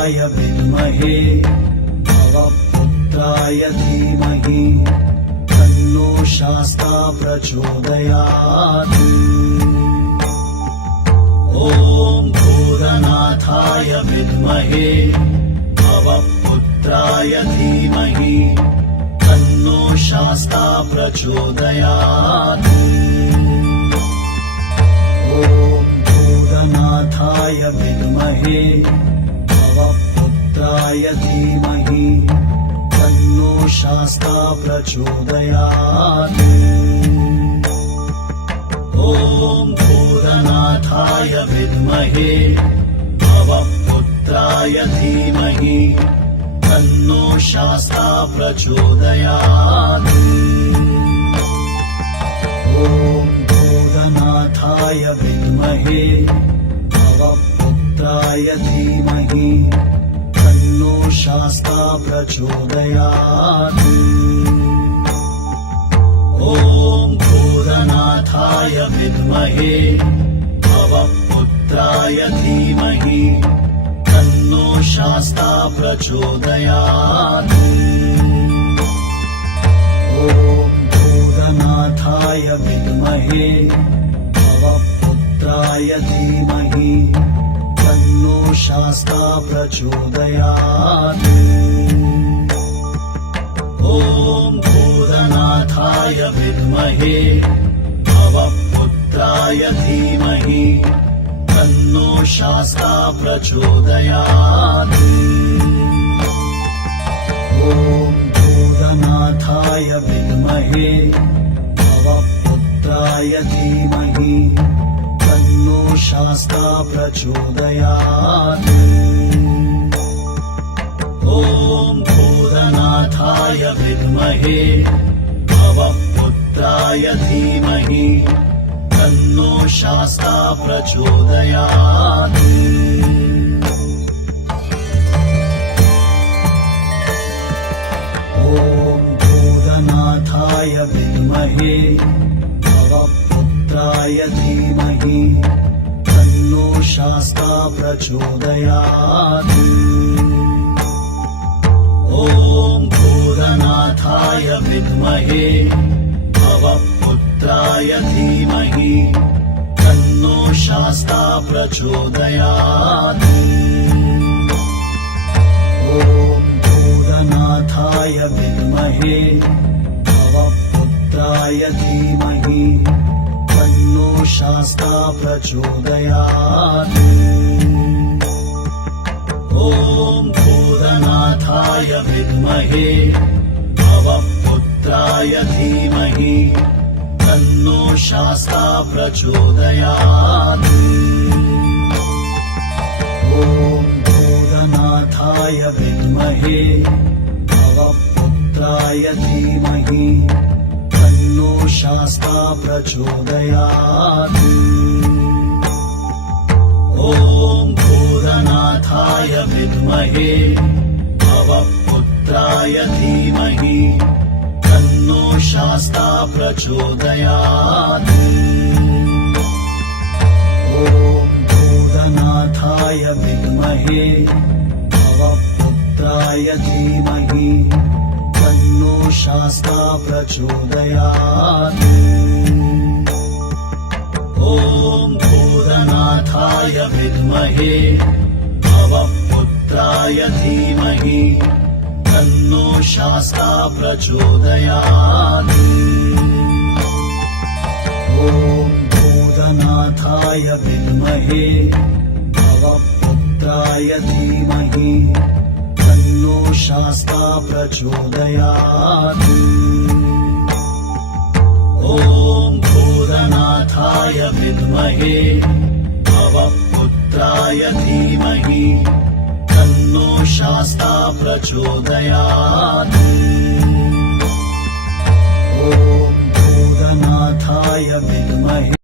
भवपुत्राय विद्महे भवपुत्राय धीमहि तन्नो शास्ता प्रचोदयात्। ॐ भूतनाथाय विद्महे भवपुत्राय धीमहि तन्नो शास्ता प्रचोदयात्। ॐ भूतनाथाय विद्महे भवपुत्राय धीमहि तन्नो शास्ता प्रचोदयात्। ॐ भूतनाथाय विद्महे भवपुत्राय धीमहि तन्नो शास्ता प्रचोदयात्। ॐ भूतनाथाय विद्महे भवपुत्राय धीमहि तन्नो शास्ता प्रचोदयात्। ॐ भूतनाथाय विद्महे भवपुत्राय धीमहि तन्नो शास्ता प्रचोदयात्। ॐ भूतनाथाय विद्महे भवपुत्राय धीमहि तन्नो शास्ता प्रचोदयात्। ॐ भूतनाथाय विद्महे भवपुत्राय धीमहि तन्नो शास्ता प्रचोदयात्। ॐ भूतनाथाय विद्महे भवपुत्राय धीमहि तन्नो शास्ता प्रचोदयात्। ॐ भूतनाथाय विद्महे भवपुत्राय धीमहि तन्नो शास्ता प्रचोदयात्। ॐ भूतनाथाय विद्महे भवपुत्राय धीमहि तन्नो शास्ता प्रचोदयात्। ॐ भूतनाथाय विद्महे भवपुत्राय धीमहि तन्नो शास्ता प्रचोदयात्। ॐ भूतनाथाय विद्महे भवपुत्राय धीमहि तन्नो शास्ता प्रचोदयात्। ॐ भूतनाथाय विद्महे भवपुत्राय धीमहि तन्नो शास्ता प्रचोदयात्। ॐ भूतनाथाय विद्महे भवपुत्राय धीमहि तन्नो शास्ता प्रचोदयात्। ॐ भूतनाथाय विद्महे भवपुत्राय धीमहि तन्नो शास्ता प्रचोदयात्। ॐ भूतनाथाय विद्महे भवपुत्राय धीमहि तन्नो शास्ता प्रचोदयात्। ॐ भूतनाथाय विद्महे भवपुत्राय धीमहि तन्नो शास्ता प्रचोदयात्। ॐ भूतनाथाय विद्महे भवपुत्राय धीमहि तन्नो शास्ता प्रचोदयात्। ॐ भूतनाथाय विद्महे भवपुत्राय धीमहि तन्नो शास्ता प्रचोदयात्। ॐ भूतनाथाय विद्महे